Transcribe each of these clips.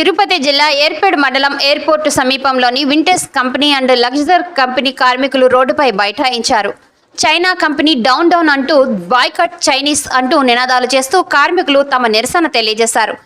తిరుపతి జిల్లా ఏర్పేడ్ మండలం ఎయిర్పోర్టు సమీపంలోని వింటెస్ కంపెనీ అండ్ లగ్జర్ కంపెనీ కార్మికులు రోడ్డుపై బైఠాయించారు. చైనా కంపెనీ డౌన్ డౌన్ అంటూ బాయ్కట్ చైనీస్ అంటూ నినాదాలు చేస్తూ కార్మికులు తమ నిరసన తెలియజేశారు.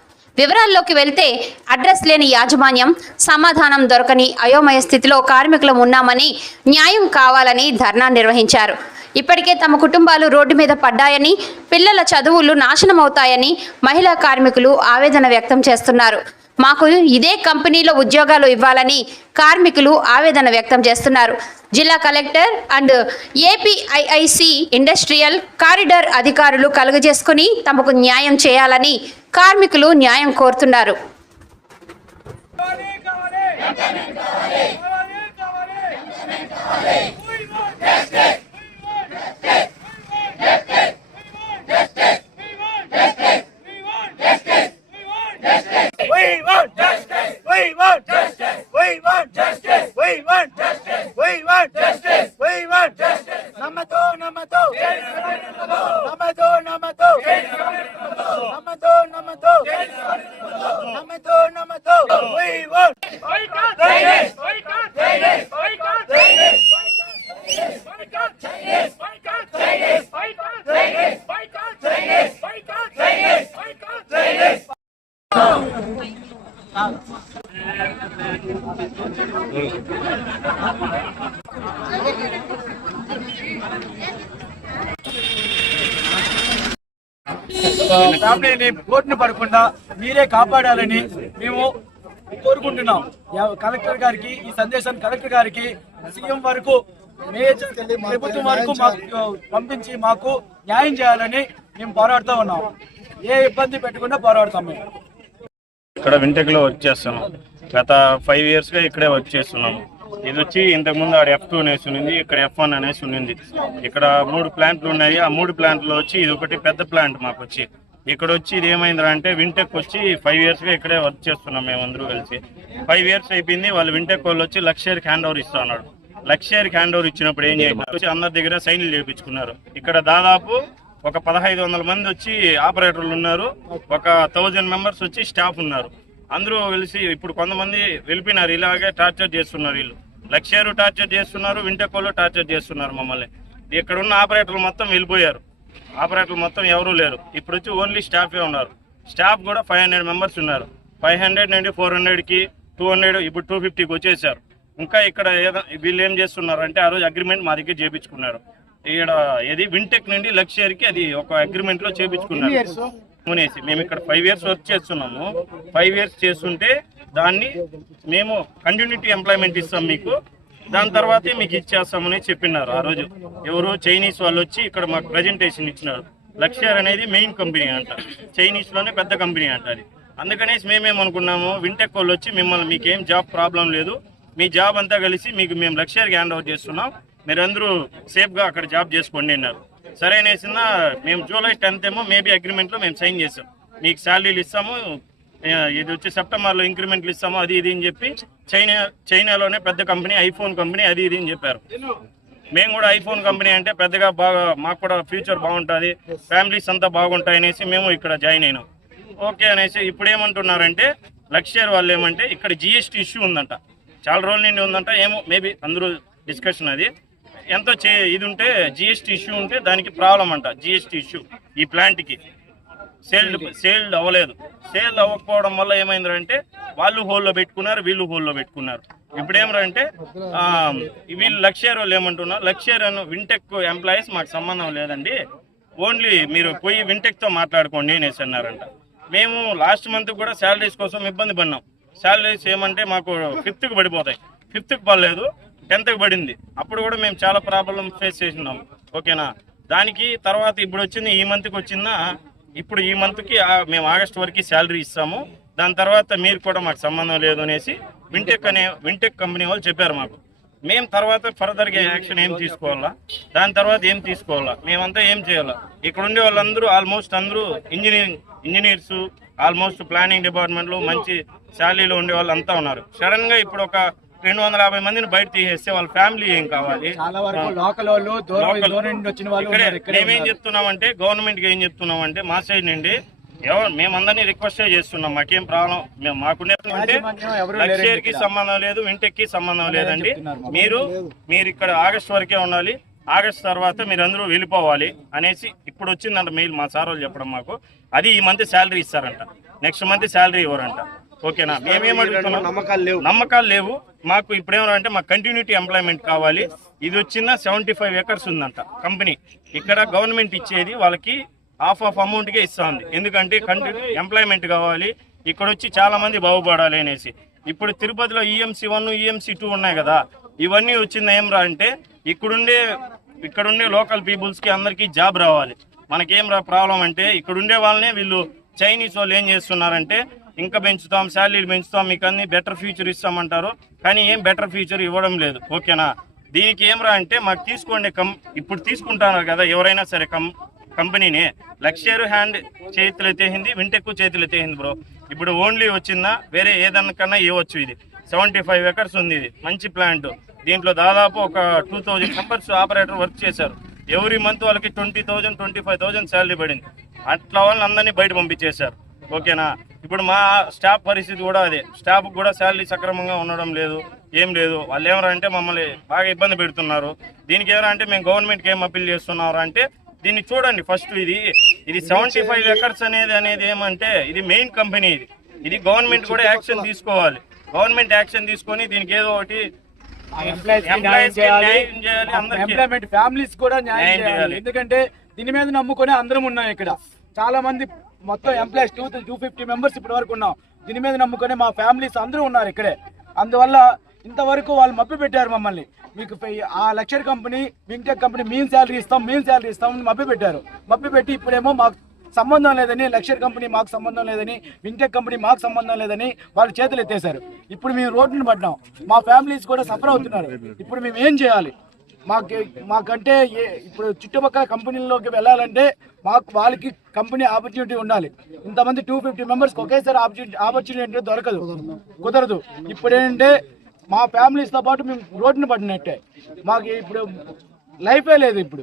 వివరాల్లోకి వెళ్తే అడ్రస్ లేని యాజమాన్యం సమాధానం దొరకని అయోమయ స్థితిలో కార్మికులం ఉన్నామని న్యాయం కావాలని ధర్నా నిర్వహించారు. ఇప్పటికే తమ కుటుంబాలు రోడ్డు మీద పడ్డాయని పిల్లల చదువులు నాశనమవుతాయని మహిళా కార్మికులు ఆవేదన వ్యక్తం చేస్తున్నారు మాకు ఇదే కంపెనీలో ఉద్యోగాలు ఇవ్వాలని కార్మికులు ఆవేదన వ్యక్తం చేస్తున్నారు జిల్లా collector and APIIC industrial corridor అధికారులు కలుగజేసుకుని తమకు న్యాయం చేయాలని కార్మికులు న్యాయం కోరుతున్నారు కావాలి ఫ్యామిలీని కోర్టును పడకుండా మీరే కాపాడాలని మేము కోరుకుంటున్నాం. కలెక్టర్ గారికి ఈ సందేశాన్ని కలెక్టర్ గారికి సీఎం వరకు మేజర్ ప్రభుత్వం వరకు మాకు పంపించి మాకు న్యాయం చేయాలని మేము పోరాడుతూ ఉన్నాం. ఏ ఇబ్బంది పెట్టకుండా పోరాడుతాం మేము. ఇక్కడ వింటెక్లో వర్క్ చేస్తున్నాం గత ఫైవ్ ఇయర్స్గా ఇక్కడే వర్క్ చేస్తున్నాము ఇది వచ్చి ఇంతకు ముందు ఆడ ఎఫ్ టూ అనేసి ఉన్నింది ఇక్కడ ఎఫ్ వన్ అనేసి ఉన్నింది. ఇక్కడ మూడు ప్లాంట్లు ఉన్నాయి. ఆ మూడు ప్లాంట్లో వచ్చి ఇది ఒకటి పెద్ద ప్లాంట్ మాకు వచ్చి. ఇక్కడ వచ్చి ఇది ఏమైందిరా అంటే వింటెక్ వచ్చి ఫైవ్ ఇయర్స్గా ఇక్కడే వర్క్ చేస్తున్నాం మేము అందరూ కలిసి. ఫైవ్ ఇయర్స్ అయిపోయింది వాళ్ళు వింటెక్ వాళ్ళు వచ్చి లక్షేర్కి హ్యాండ్ ఓవర్ ఇస్తా ఉన్నాడు లక్షేర్కి హ్యాండ్ ఓవర్ ఇచ్చినప్పుడు ఏం చేయాలి వచ్చి అందరి దగ్గర సైన్లు చేయించుకున్నారు ఇక్కడ దాదాపు ఒక పదహైదు వందల మంది వచ్చి ఆపరేటర్లు ఉన్నారు. ఒక థౌజండ్ మెంబర్స్ వచ్చి స్టాఫ్ ఉన్నారు. అందరూ కలిసి ఇప్పుడు కొంతమంది వెళ్ళిపోయినారు ఇలాగే టార్చర్ చేస్తున్నారు వీళ్ళు. లక్షేరు టార్చర్ చేస్తున్నారు వింటకోళ్ళు టార్చర్ చేస్తున్నారు మమ్మల్ని. ఇక్కడ ఉన్న ఆపరేటర్లు మొత్తం వెళ్ళిపోయారు. ఆపరేటర్లు మొత్తం ఎవరూ లేరు. ఇప్పుడు వచ్చి ఓన్లీ స్టాఫే ఉన్నారు. స్టాఫ్ కూడా ఫైవ్ హండ్రెడ్ మెంబర్స్ ఉన్నారు. ఫైవ్ హండ్రెడ్ నుండి ఫోర్ హండ్రెడ్కి టూ హండ్రెడ్ ఇప్పుడు టూ ఫిఫ్టీకి వచ్చేసారు. ఇంకా ఇక్కడ ఏదో వీళ్ళు ఏం చేస్తున్నారు అంటే ఆ రోజు అగ్రిమెంట్ మా దగ్గర చేపించుకున్నారు. ఇక్కడ ఏది వింటెక్ నుండి లక్షేర్కి అది ఒక అగ్రిమెంట్లో అనేసి మేము ఇక్కడ ఫైవ్ ఇయర్స్ వర్క్ చేస్తున్నాము. ఫైవ్ ఇయర్స్ చేస్తుంటే దాన్ని మేము కంటిన్యూటీ ఎంప్లాయ్మెంట్ ఇస్తాం మీకు. దాని తర్వాతే మీకు ఇచ్చేస్తామని చెప్పినారు ఆ రోజు. ఎవరు చైనీస్ వాళ్ళు వచ్చి ఇక్కడ మాకు ప్రజెంటేషన్ ఇచ్చినారు. లక్షర్ అనేది మెయిన్ కంపెనీ అంట. చైనీస్లోనే పెద్ద కంపెనీ అంట అది. అందుకనేసి మేమేమనుకున్నాము వింటెక్ వాళ్ళు వచ్చి మిమ్మల్ని మీకేం జాబ్ ప్రాబ్లం లేదు. మీ జాబ్ అంతా కలిసి మీకు మేము లక్షర్కి హ్యాండ్ ఓవర్ చేస్తున్నాం. మీరందరూ సేఫ్గా అక్కడ జాబ్ చేసుకోండి అన్నారు. సరే అనేసిన మేము జూలై టెన్త్ ఏమో మేబీ అగ్రిమెంట్లో మేము సైన్ చేసాం. మీకు శాలరీలు ఇస్తాము ఇది వచ్చి సెప్టెంబర్లో ఇంక్రిమెంట్లు ఇస్తాము అది ఇది అని చెప్పి చైనా చైనాలోనే పెద్ద కంపెనీ ఐఫోన్ కంపెనీ అది ఇది అని చెప్పారు. మేము కూడా ఐఫోన్ కంపెనీ అంటే పెద్దగా బాగా మాకు కూడా ఫ్యూచర్ బాగుంటుంది ఫ్యామిలీస్ అంతా బాగుంటాయి అనేసి మేము ఇక్కడ జాయిన్ అయినాం. ఓకే అనేసి ఇప్పుడు ఏమంటున్నారంటే లక్షర్ వాళ్ళు ఏమంటే ఇక్కడ జిఎస్టీ ఇష్యూ ఉందంట. చాలా రోజుల నుండి ఉందంట ఏమో మేబీ అందరూ డిస్కషన్ అది. ఎంతో చే ఇది ఉంటే జిఎస్టీ ఇష్యూ ఉంటే దానికి ప్రాబ్లం అంట జిఎస్టీ ఇష్యూ ఈ ప్లాంట్కి సేల్డ్ సేల్డ్ అవ్వలేదు. సేల్ అవ్వకపోవడం వల్ల ఏమైందంటే వాళ్ళు హోల్లో పెట్టుకున్నారు వీళ్ళు హోల్లో పెట్టుకున్నారు. ఇప్పుడు ఏమంటే వీళ్ళు లక్షేర్ వాళ్ళు ఏమంటున్నారు లక్షేర్ అని వింటెక్ ఎంప్లాయీస్ మాకు సంబంధం లేదండి. ఓన్లీ మీరు పోయి వింటెక్తో మాట్లాడుకోండి అనేసి అన్నారంట. మేము లాస్ట్ మంత్ కూడా శాలరీస్ కోసం ఇబ్బంది పడినాం. శాలరీస్ ఏమంటే మాకు ఫిఫ్త్కి పడిపోతాయి. ఫిఫ్త్కి పడలేదు. టెన్త్కి పడింది. అప్పుడు కూడా మేము చాలా ప్రాబ్లం ఫేస్ చేసినాం. ఓకేనా? దానికి తర్వాత ఇప్పుడు వచ్చింది ఈ మంత్కి వచ్చిందా? ఇప్పుడు ఈ మంత్కి మేము ఆగస్ట్ వరకు శాలరీ ఇస్తాము. దాని తర్వాత మీరు కూడా మాకు సంబంధం లేదు అనేసి వింటెక్ అనే వింటెక్ కంపెనీ వాళ్ళు చెప్పారు మాకు. మేము తర్వాత ఫర్దర్గా యాక్షన్ ఏం తీసుకోవాలా? దాని తర్వాత ఏం తీసుకోవాలా? మేమంతా ఏం చేయాలా? ఇక్కడ ఉండే వాళ్ళందరూ ఆల్మోస్ట్ అందరూ ఇంజనీరింగ్ ఇంజనీర్స్ ఆల్మోస్ట్ ప్లానింగ్ డిపార్ట్మెంట్లో మంచి శాలరీలో ఉండే వాళ్ళు అంతా ఉన్నారు. సడన్గా ఇప్పుడు ఒక రెండు వందల యాభై మందిని బయట తీసేస్తే వాళ్ళ ఫ్యామిలీ ఏం కావాలి మేమేం. చెప్తున్నామంటే గవర్నమెంట్కి ఏం చెప్తున్నామంటే మా సైడ్ నుండి ఎవరు మేమందరినీ రిక్వెస్ట్ చేస్తున్నాం మాకేం ప్రాబ్లం మేము మాకుండే అంటే యాజమాన్యం ఎవరు లక్ష లేరండి షేర్కి ఇక్కడ. సంబంధం లేదు వింటెక్కి సంబంధం లేదండి. మీరు మీరు ఇక్కడ ఆగస్ట్ వరకే ఉండాలి ఆగస్ట్ తర్వాత మీరు అందరూ వెళ్ళిపోవాలి అనేసి ఇప్పుడు వచ్చిందంట మెయిల్ మా సార్ వాళ్ళు చెప్పడం మాకు అది ఈ మంత్ శాలరీ ఇస్తారంట నెక్స్ట్ మంత్ శాలరీ ఇవ్వరంట ఓకేనా? మేమేం అడుగుతున్నాం? నమ్మకాలు లేవు. నమ్మకాలు లేవు. మాకు ఇప్పుడు ఏమంటే మాకు కంటిన్యూటీ ఎంప్లాయ్మెంట్ కావాలి. ఇది వచ్చిన సెవెంటీ ఫైవ్ ఎకర్స్ ఉందంట కంపెనీ ఇక్కడ గవర్నమెంట్ ఇచ్చేది వాళ్ళకి హాఫ్ ఆఫ్ అమౌంట్కే ఇస్తా ఉంది. ఎందుకంటే కంటిన్యూ ఎంప్లాయ్మెంట్ కావాలి. ఇక్కడ వచ్చి చాలా మంది బాగుపడాలి అనేసి. ఇప్పుడు తిరుపతిలో ఈఎంసీ వన్ ఈఎంసీ టూ ఉన్నాయి కదా. ఇవన్నీ వచ్చింది ఏం రా అంటే ఇక్కడుండే ఇక్కడుండే లోకల్ పీపుల్స్కి అందరికీ జాబ్ రావాలి. మనకేం రా ప్రాబ్లం అంటే ఇక్కడుండే వాళ్ళనే వీళ్ళు చైనీస్ వాళ్ళు ఏం చేస్తున్నారంటే ఇంకా పెంచుతాం శాలరీలు పెంచుతాం మీకు అన్ని బెటర్ ఫ్యూచర్ ఇస్తామంటారు. కానీ ఏం బెటర్ ఫ్యూచర్ ఇవ్వడం లేదు. ఓకేనా? దీనికి ఏం రా అంటే మాకు తీసుకోండి కం ఇప్పుడు తీసుకుంటున్నారు కదా ఎవరైనా సరే కం కంపెనీని. లక్షేరు హ్యాండ్ చేతులు ఎత్తేసింది వింటెక్కు చేతులు ఎత్తేసింది బ్రో. ఇప్పుడు ఓన్లీ వచ్చిందా వేరే ఏదన్నా కన్నా ఇవ్వచ్చు ఇది. సెవెంటీ ఫైవ్ ఎకర్స్ ఉంది ఇది మంచి ప్లాంట్. దీంట్లో దాదాపు ఒక two thousand members operator work చేశారు. ఎవ్రీ మంత్ వాళ్ళకి twenty thousand twenty five thousand salary పడింది. అట్లా వాళ్ళని అందరినీ బయట పంపించేశారు. ఓకేనా? ఇప్పుడు మా స్టాఫ్ పరిస్థితి కూడా అదే. స్టాఫ్ కూడా శాలరీ సక్రమంగా ఉండడం లేదు ఏం లేదు. వాళ్ళు ఏమరంటే మమ్మల్ని బాగా ఇబ్బంది పెడుతున్నారు. దీనికి ఏమరంటే మేము గవర్నమెంట్కి ఏం అప్పీల్ చేస్తున్నారు అంటే దీన్ని చూడండి ఫస్ట్ ఇది. ఇది సెవెంటీ ఫైవ్ ఎకర్స్ అనేది అనేది ఏమంటే ఇది మెయిన్ కంపెనీ ఇది. ఇది గవర్నమెంట్ కూడా యాక్షన్ తీసుకోవాలి. గవర్నమెంట్ యాక్షన్ తీసుకొని దీనికి ఏదో ఒకటి. ఎంప్లాయ్మెంట్ ఫ్యామిలీస్ కూడా న్యాయం చేయాలి. ఎందుకంటే దీని మీద నమ్ముకొని అందరం ఉన్నాం ఇక్కడ. చాలా మంది మొత్తం employees two two fifty members ఇప్పటి వరకు ఉన్నాం. దీని మీద నమ్ముకొని మా ఫ్యామిలీస్ అందరూ ఉన్నారు ఇక్కడే. అందువల్ల ఇంతవరకు వాళ్ళు మప్పి పెట్టారు మమ్మల్ని. మీకు ఆ లక్షర్ company Wintech company mean salary ఇస్తాం మీన్ శాలరీ ఇస్తాం మప్పి పెట్టారు. మప్పి పెట్టి ఇప్పుడేమో మాకు సంబంధం లేదని లక్షర్ కంపెనీ మాకు సంబంధం లేదని వింటెక్ కంపెనీ మాకు సంబంధం లేదని వాళ్ళు చేతులు ఎత్తేశారు. ఇప్పుడు మేము రోడ్డును పడ్డాం మా ఫ్యామిలీస్ కూడా సఫర్ అవుతున్నారు. ఇప్పుడు మేము ఏం చేయాలి? మాకు మాకంటే ఏ ఇప్పుడు చుట్టుపక్కల కంపెనీల్లోకి వెళ్ళాలంటే మాకు వాళ్ళకి కంపెనీ ఆపర్చునిటీ ఉండాలి. ఇంతమంది టూ ఫిఫ్టీ మెంబర్స్కి ఒకేసారి ఆపర్చునిటీ ఆపర్చునిటీ దొరకదు. కుదరదు. ఇప్పుడు ఏంటంటే మా ఫ్యామిలీస్తో పాటు మేము రోడ్డును పడినట్టే. మాకు ఇప్పుడు లైఫే లేదు ఇప్పుడు.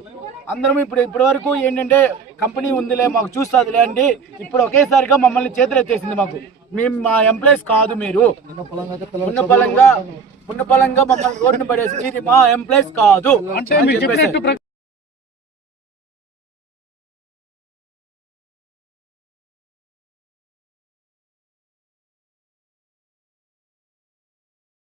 అందరం ఇప్పుడు ఇప్పటి వరకు ఏంటంటే కంపెనీ ఉందిలే మాకు చూస్తుందిలే అండి. ఇప్పుడు ఒకేసారిగా మమ్మల్ని చేతులు ఎత్తేసింది మాకు. మేము మా ఎంప్లాయీస్ కాదు మీరు. ఉన్న పలంగా ఉన్న పలంగా మమ్మల్ని రోడ్డును పడేసి ఇది మా ఎంప్లాయీస్ కాదు అంటే